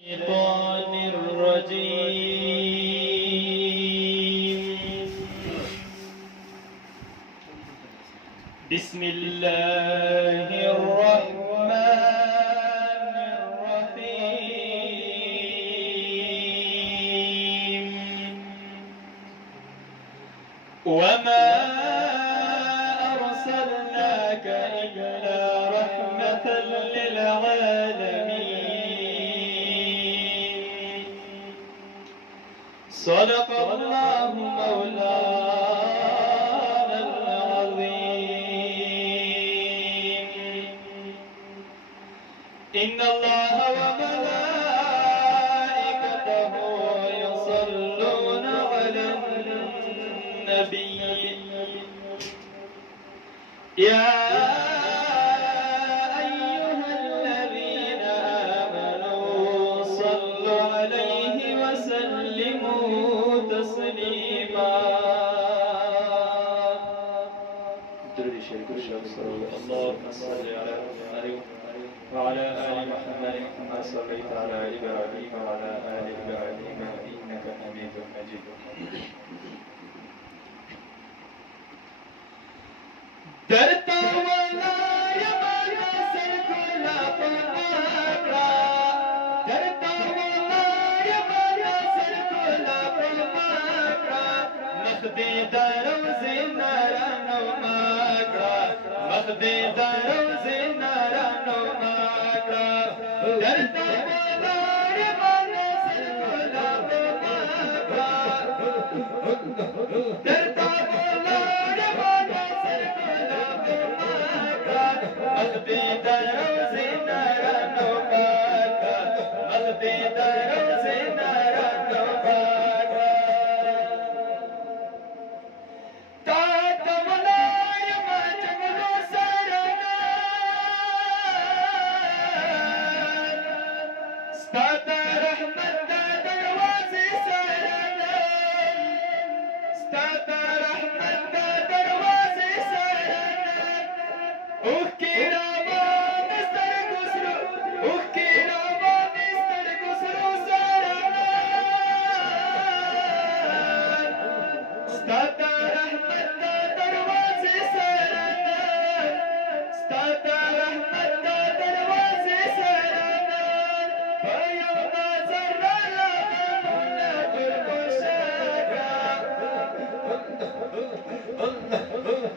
الشيطان الرجيم. بسم الله الرحمن الرحيم. وما أرسلناك إلا رحمة للعالمين. صدق الله مولانا العظيم. إن الله وملائكته يصلون على النبي يا أيها الذين آمنوا صلوا عليه وسلموا تسليما. اللهم صل على محمد وعلى آل محمد كما صليت على إبراهيم وعلى آل إبراهيم إنك حميد مجيد. درتا والا يمانا سركولا پماکا درتا والا يمانا سركولا پماکا مخدي دارو زنارانو ماکا مخدي دارو زنارانو ماکا درتا والا يمانا سركولا پماکا درتا والا يمانا سركولا مخدي دارو زنارانو ماکا مخدي دارو زنارانو ماکا تا تمنای ما جنگلو سرنا ستا رحمت دا دروازه سرنا ستا رحمت دا دروازه سرنا اوه کی رامان ستر گسرو اوه کی رامان ستر گسرو سرنا ستا رحمت دا دروازه سرنا ستا رحمت دا دروازه سرنا پایو نظر رالا مولا گل کوشاکا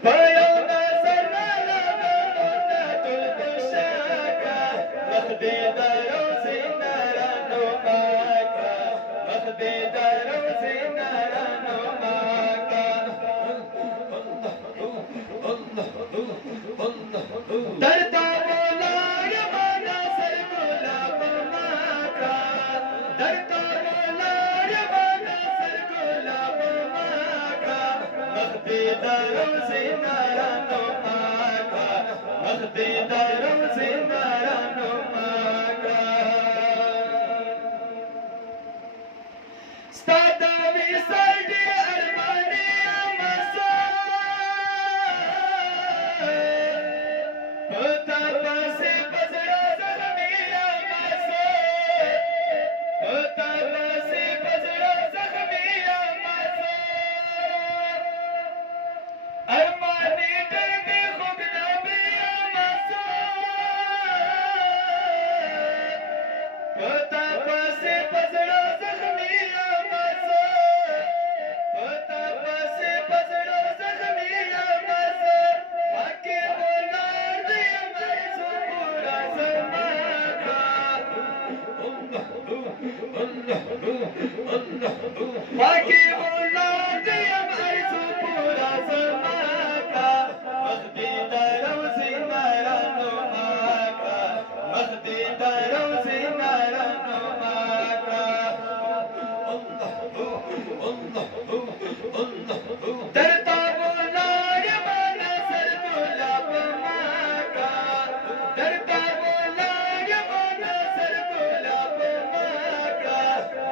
پایو نظر رالا مولا گل کوشاکا مخدي دارو زنارانو ماکا مخدي دارو زنارانو ماکا درتا مولا يمانا سركولا پماکا درتا مولا يمانا سركولا پماکا مخدي دارو زنارانو ماکا مخدي دارو زنارانو ماکا ستا داوی سردی ارمانی امسا پتا پاسی پزڑا زخمی امسا پتا پاسی پزڑا زخمی امسا ارمانی دردی خوب نبی امسا پتا پاسی پزڑا زخمی امسا پتا پاسی پزڑا زخمی امسا باقی بولار دی امائزو پورا زماکا باقی بولار دی امائزو پورا زماکا مخدي دارو زنارانو ماکا مخدي دارو زنارانو ماکا درتا مولا يمانا سركولا پماکا درتا مولا يمانا سركولا پماکا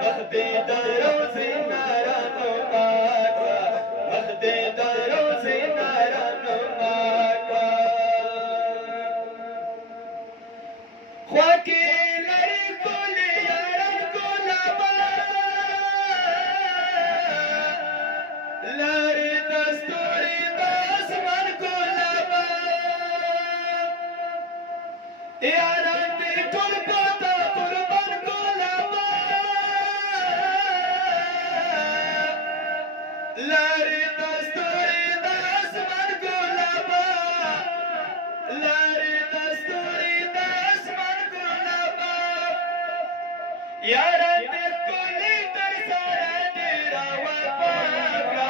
مخدي دارو زنارانو ماکا مخدي دارو زنارانو ماکا خواکی لری کولی یارا यारा कोली तर सारा तेरा वफाका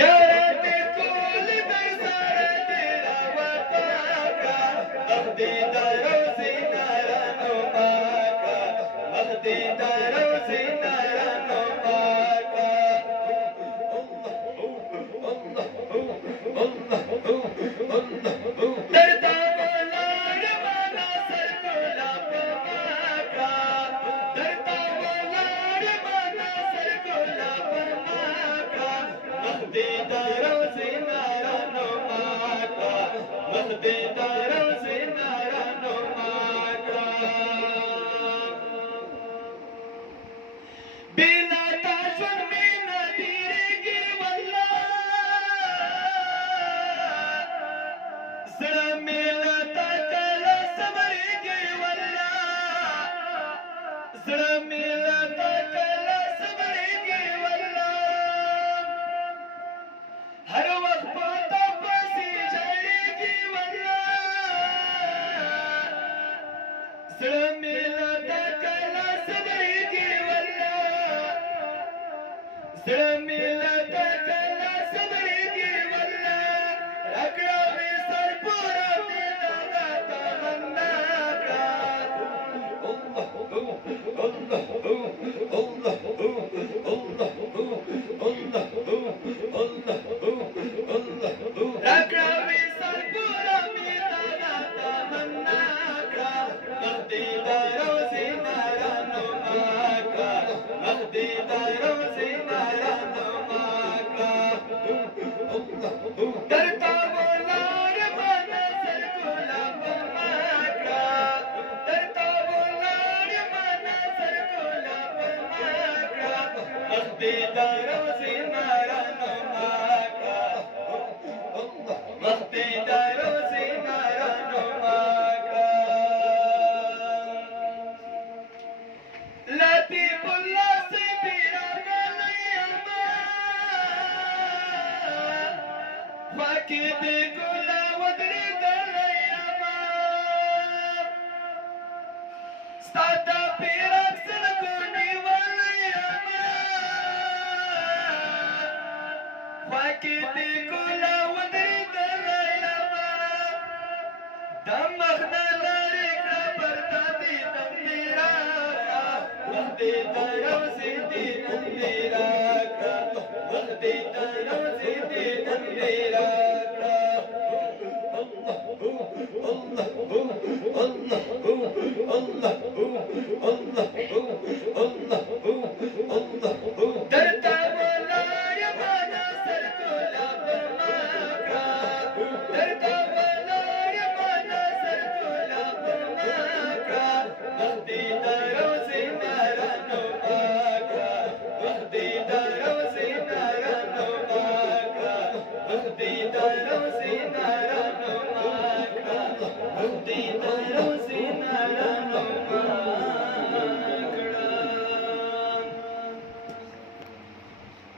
यारा कोली तर सारा तेरा वफाका मखदी दारो से नारा नुमाका मखदी दारो से नारा नुमाका डरता हर वक्त पाता पसी जाएगी वल्ला सड़ा मेला कला सबरेगी वल्ला सड़ा मेला कला सबरेगी वल्ला रगड़ा में सर पूरा मेला गाता मन्ना का डरता बोला रे माना सर कोला बमाका डरता बोला रे माना सर कोला बमाका मखदी दारो से नारा नुमाका मखदी दारो से नारा नुमाका लतीफुल्लाह से पीरा Fakir gula wadri dalayama Stada pirak salakuni walayama Fakir gula wadri dalayama Damakhna larik na bardati tambiraka Mkhdi daro se